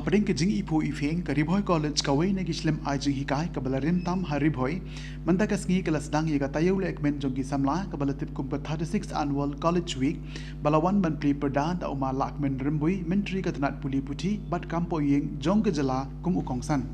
Hapading ke jing ipo ifeng ke Ri-Bhoi College kawai na gislam ajing hikai ke balarim tam ha Ri-Bhoi manda ka sngi kelas dang ye ka tayu Lakmen jongki samla ke balatip kum 36th annual college week balawan ban Plie perda da uma Lakmen Rymbui menteri ka tanat puli puti bat kampo yeng jong ke jala kum ukongsan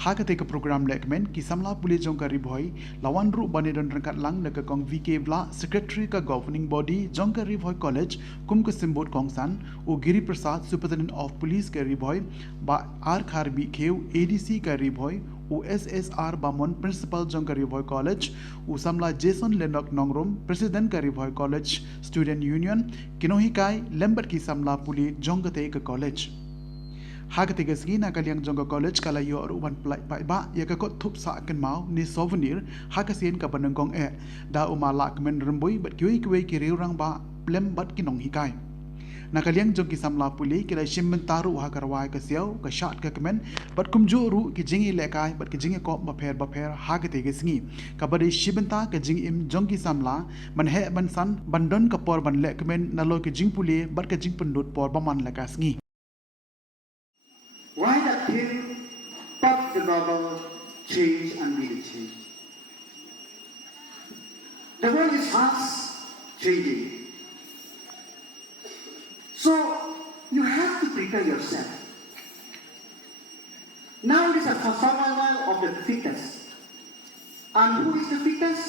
Hakate ke program Lakmen ki samla puli jong ka Ri-Bhoi lawan ru banedon rangkat lang na ka kong VK Vla secretary ka governing body jong ka Ri-Bhoi College kum ke simbot kongsan o Giri Prasad superintendent of police ka Ri-Bhoi ba R Kharbi Kheu ADC ka Ri-Bhoi o SSR Bamon principal jong ka Ri-Bhoi College o samla Jason Lenok Nongrom president ka Ri-Bhoi College student union kinohi kai lembat ki samla puli jong ka te ka college Hakatiga na kaliang jongga college kalayo aruban Plie ba ya ka kot thup sa akan mau ni souvenir hakasien ka banengkong da uma Lakmen Rymbui bat kiwi ki riurang ba plem bat kinong hikai nakaliang jong ki samla puli kila shimmentaru hakarwai ka siaw ka shat ka kemen bat kumju ru ki jingi lekai bat ki jingi ko bapher hakatiga ka bade shibenta ka jing im jong ki samla man he ban san bandon ka por ban Lakmen nalo ki jing puli bat ka jing pendut por baman leka sngi Why that thing but the global change and will change? The world is fast changing. So you have to prepare yourself. Now it is a survival of the fittest. And who is the fittest?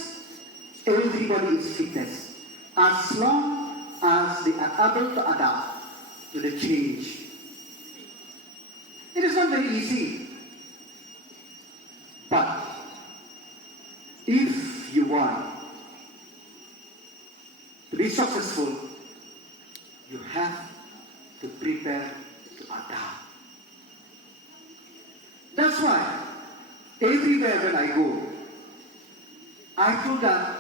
Everybody is fittest. As long as they are able to adapt to the change. It is not very easy. But if you want to be successful, you have to prepare to adapt. That's why everywhere when I go, I feel that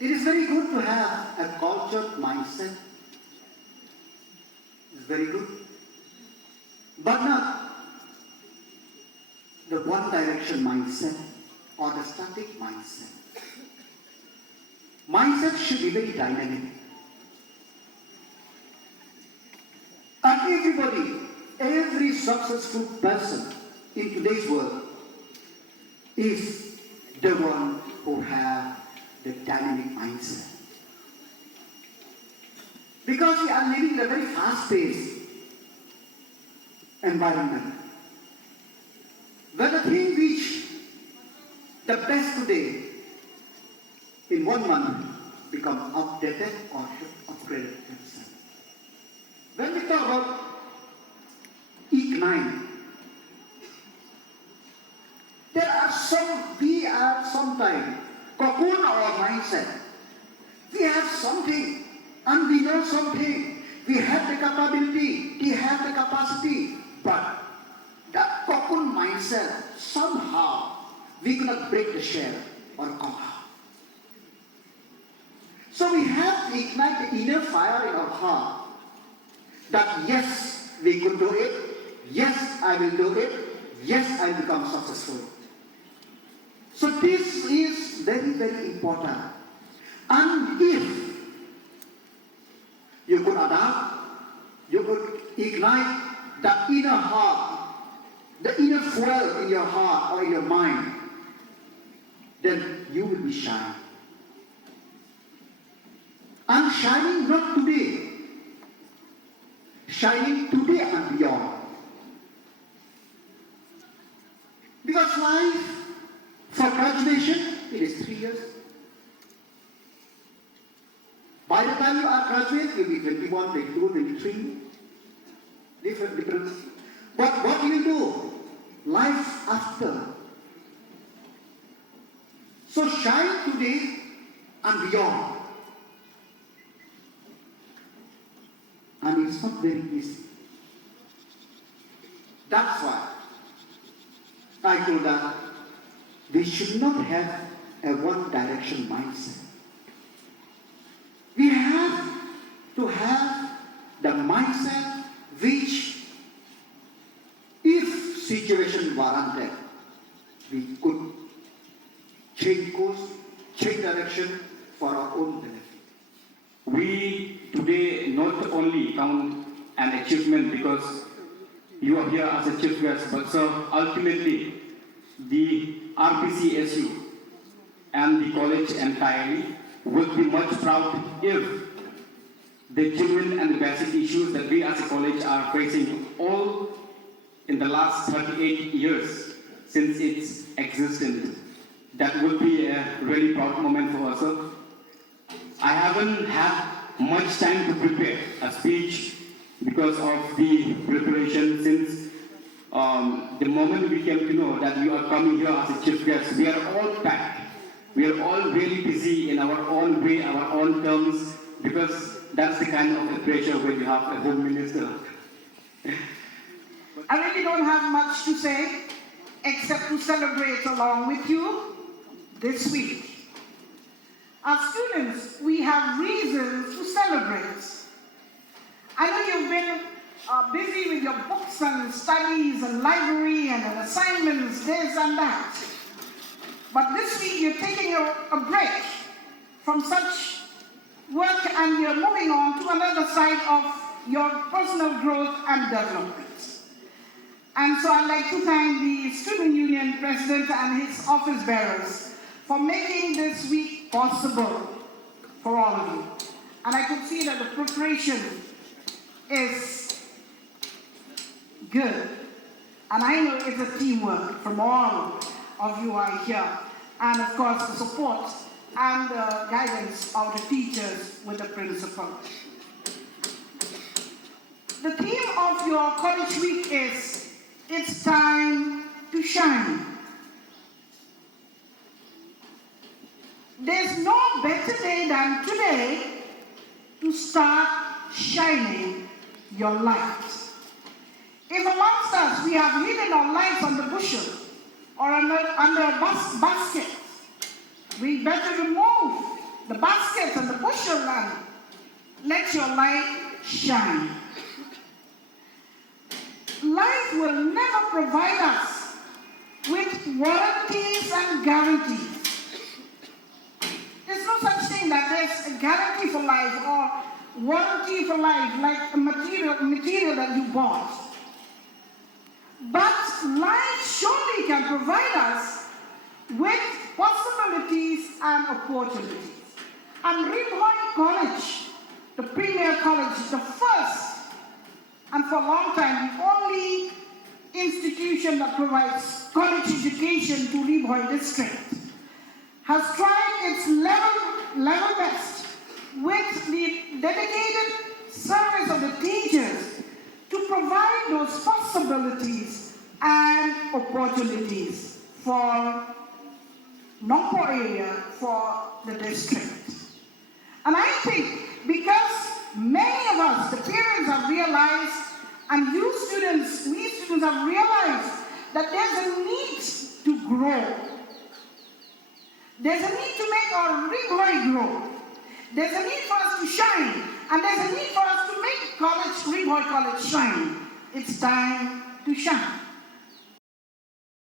it is very good to have a cultured mindset. It's very good. But not the one direction mindset or the static mindset. Mindset should be very dynamic. And everybody, every successful person in today's world is the one who have the dynamic mindset. Because we are living in a very fast-paced environment, where the thing which the best today in 1 month become outdated or upgraded themselves. When we talk about ignite, we are sometimes cocoon our mindset. We have something and we know something. We have the capability, we have the capacity. But that cocoon mindset, somehow, we cannot break the shell or conquer. So we have to ignite the inner fire in our heart. That yes, we could do it. Yes, I will do it. Yes, I will become successful. So this is very, very important. And if you could adapt, you could ignite that inner heart, the inner fuel in your heart or in your mind, then you will be shining. And shining not today, shining today and beyond. Because life, for graduation, it is 3 years. By the time you are graduate, you'll be 21, 22, 23. Different. But what do you do? Life after. So shine today and beyond. And it's not very easy. That's why I told that we should not have a one-direction mindset. We have to have the mindset which, if situation warranted, we could change course, change direction for our own benefit. We today not only count an achievement because you are here as a chief guest, but so ultimately the RPCSU and the college entirely would be much proud if the genuine and the basic issues that we as a college are facing all in the last 38 years since its existence. That would be a really proud moment for us. So I haven't had much time to prepare a speech because of the preparation since the moment we came to know that you are coming here as a chief guest. We are all packed. We are all really busy in our own way, our own terms, because that's the kind of pressure when you have a home minister. I really don't have much to say except to celebrate along with you this week. As students, we have reasons to celebrate. I know you've been busy with your books and studies and library and assignments, this and that. But this week you're taking a break from such work and you're moving on to another side of your personal growth and development. And so I'd like to thank the Student Union President and his office bearers for making this week possible for all of you. And I could see that the preparation is good. And I know it's a teamwork from all of you are here. And of course the support and the guidance of the teachers with the principal. The theme of your college week is "It's time to shine." There's no better day than today to start shining your light. If amongst us we have hidden our lights on the bushel or under a basket, we better remove the basket and the bushel and let your light shine. Life will never provide us with warranties and guarantees. There's no such thing that there's a guarantee for life or warranty for life like a material that you bought. But life surely can provide us with possibilities and opportunities. And Ri-Bhoi College, the premier college, the first and for a long time the only institution that provides college education to Ri-Bhoi district, has tried its level best with the dedicated service of the teachers to provide those possibilities and opportunities for Mawphor area, for the district. And I think because many of us, the parents, have realized, and you students, we students have realized that there's a need to grow. There's a need to make our Ri-Bhoi grow. There's a need for us to shine, and there's a need for us to make Ri-Bhoi College shine. It's time to shine.